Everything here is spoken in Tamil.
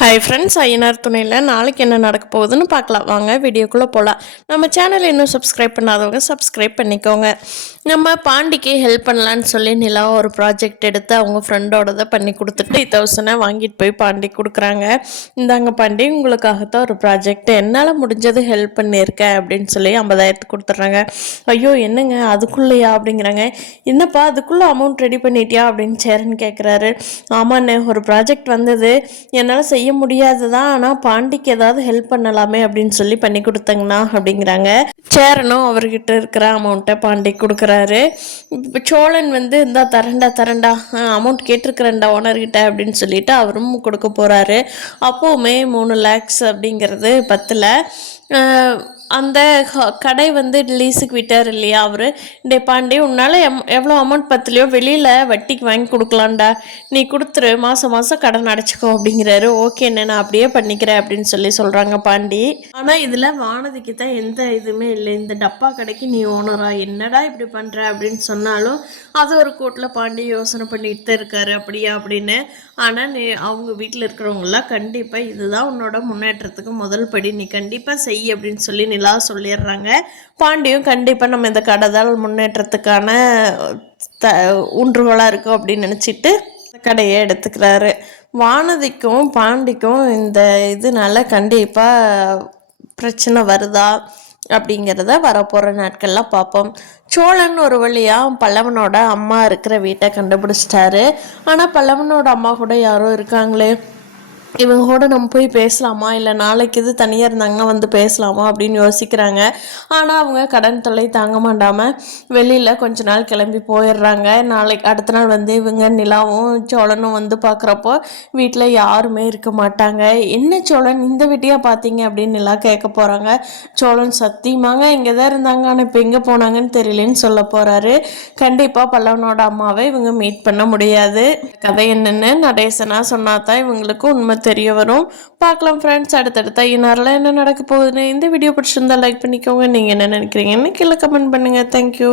ஹாய் ஃப்ரெண்ட்ஸ், ஐயனார் துணையில் நாளைக்கு என்ன நடக்க போகுதுன்னு பார்க்கலாம். வாங்க வீடியோக்குள்ளே போகலாம். நம்ம சேனல் இன்னும் சப்ஸ்கிரைப் பண்ணாதவங்க சப்ஸ்கிரைப் பண்ணிக்கோங்க. நம்ம பாண்டிக்கு ஹெல்ப் பண்ணலான்னு சொல்லி நிலா ஒரு ப்ராஜெக்ட் எடுத்து அவங்க ஃப்ரெண்டோடதை பண்ணி கொடுத்துட்டு 3000 வாங்கிட்டு போய் பாண்டி கொடுக்குறாங்க. இந்தாங்க பாண்டி, உங்களுக்காகத்தான் ஒரு ப்ராஜெக்ட், என்னால் முடிஞ்சது ஹெல்ப் பண்ணியிருக்கேன் அப்படின்னு சொல்லி 50,000 கொடுத்துட்றாங்க. ஐயோ என்னங்க அதுக்குள்ளேயா அப்படிங்கிறாங்க. என்னப்பா அதுக்குள்ளே அமௌண்ட் ரெடி பண்ணிட்டியா அப்படின்னு சேரன் கேட்குறாரு. ஆமாண்ணே, ஒரு ப்ராஜெக்ட் வந்தது, என்னால் செய்ய முடியாதுதான், ஆனால் பாண்டிக்கு ஏதாவது ஹெல்ப் பண்ணலாமே அப்படின்னு சொல்லி பண்ணி கொடுத்தங்கண்ணா அப்படிங்கிறாங்க. சேரனும் அவர்கிட்ட இருக்கிற அமௌண்ட்டை பாண்டி கொடுக்குறாரு. இப்போ சோழன் இந்தா தரண்டா அமௌண்ட் கேட்டிருக்கிறேன்டா ஓனர்கிட்ட அப்படின்னு சொல்லிட்டு அவரும் கொடுக்க போகிறாரு. அப்போவுமே 3 lakhs அப்படிங்கிறது பத்தில். அந்த கடை லீஸுக்கு விட்டார் இல்லையா அவர். டே பாண்டி, உன்னால் எவ்வளோ அமௌண்ட் பத்துலையோ வெளியில் வட்டிக்கு வாங்கி கொடுக்கலான்டா, நீ கொடுத்துரு, மாதம் மாதம் கடன் அடைச்சிக்கோ அப்படிங்கிறாரு. ஓகேண்ணே, நான் அப்படியே பண்ணிக்கிறேன் அப்படின்னு சொல்லி சொல்கிறாங்க பாண்டி. ஆனால் இதில் வானதிக்கு தான் எந்த இதுவுமே இல்லை. இந்த டப்பா கடைக்கு நீ ஓனரா, என்னடா இப்படி பண்ணுற அப்படின்னு சொன்னாலும் அது ஒரு கோட்டில் பாண்டி யோசனை பண்ணிட்டு தான் இருக்காரு. அப்படியா அப்படின்னு. ஆனால் நீ அவங்க வீட்டில் இருக்கிறவங்களாம் கண்டிப்பாக இதுதான் உன்னோட முன்னேற்றத்துக்கு முதல் படி, நீ கண்டிப்பாக செய் அப்படின்னு சொல்லி நிலா சொல்லிடுறாங்க. பாண்டியும் கண்டிப்பாக நம்ம இந்த கடைதால் முன்னேற்றத்துக்கான ஊன்றுகோலாக இருக்கும் அப்படின்னு நினச்சிட்டு கடையை எடுத்துக்கிறாரு. வானதிக்கும் பாண்டிக்கும் இந்த இதனால கண்டிப்பாக பிரச்சனை வருதா அப்படிங்கிறத வரப்போகிற நாட்கள்லாம் பார்ப்போம். சோழன் ஒரு வழியாக பல்லவனோட அம்மா இருக்கிற வீட்டை கண்டுபிடிச்சிட்டாரு. ஆனால் பல்லவனோட அம்மா கூட யாரோ இருக்காங்களே, இவங்க கூட நம்ம போய் பேசலாமா, இல்லை நாளைக்கு இது தனியாக இருந்தாங்க பேசலாமா அப்படின்னு யோசிக்கிறாங்க. ஆனால் அவங்க கடன் தொல்லை தாங்க மாட்டாமல் வெளியில் கொஞ்ச நாள் கிளம்பி போயிடுறாங்க. நாளைக்கு அடுத்த நாள் இவங்க நிலாவும் சோழனும் பார்க்குறப்போ வீட்டில் யாருமே இருக்க மாட்டாங்க. என்ன சோழன், இந்த வீட்டையாக பார்த்தீங்க அப்படின்னு நிலா கேட்க போகிறாங்க. சோழன் சத்தியமாங்க இங்கே தான் இருந்தாங்க, ஆனால் இப்போ எங்கே போனாங்கன்னு தெரியலன்னு சொல்ல போகிறாரு. கண்டிப்பாக பல்லவனோட அம்மாவை இவங்க மீட் பண்ண முடியாது. கதை என்னென்னு நடேசனா சொன்னாதான் இவங்களுக்கு உண்மை தெரிய வரும். பார்க்கலாம் ஃப்ரெண்ட்ஸ், அடுத்தடுத்த ஐயனாரில் என்ன நடக்க போகுதுன்னு. இந்த வீடியோ பிடிச்சிருந்தா லைக் பண்ணிக்கோங்க. நீங்கள் என்ன நினைக்கிறீங்கன்னு கீழே கமெண்ட் பண்ணுங்கள். தேங்க்யூ.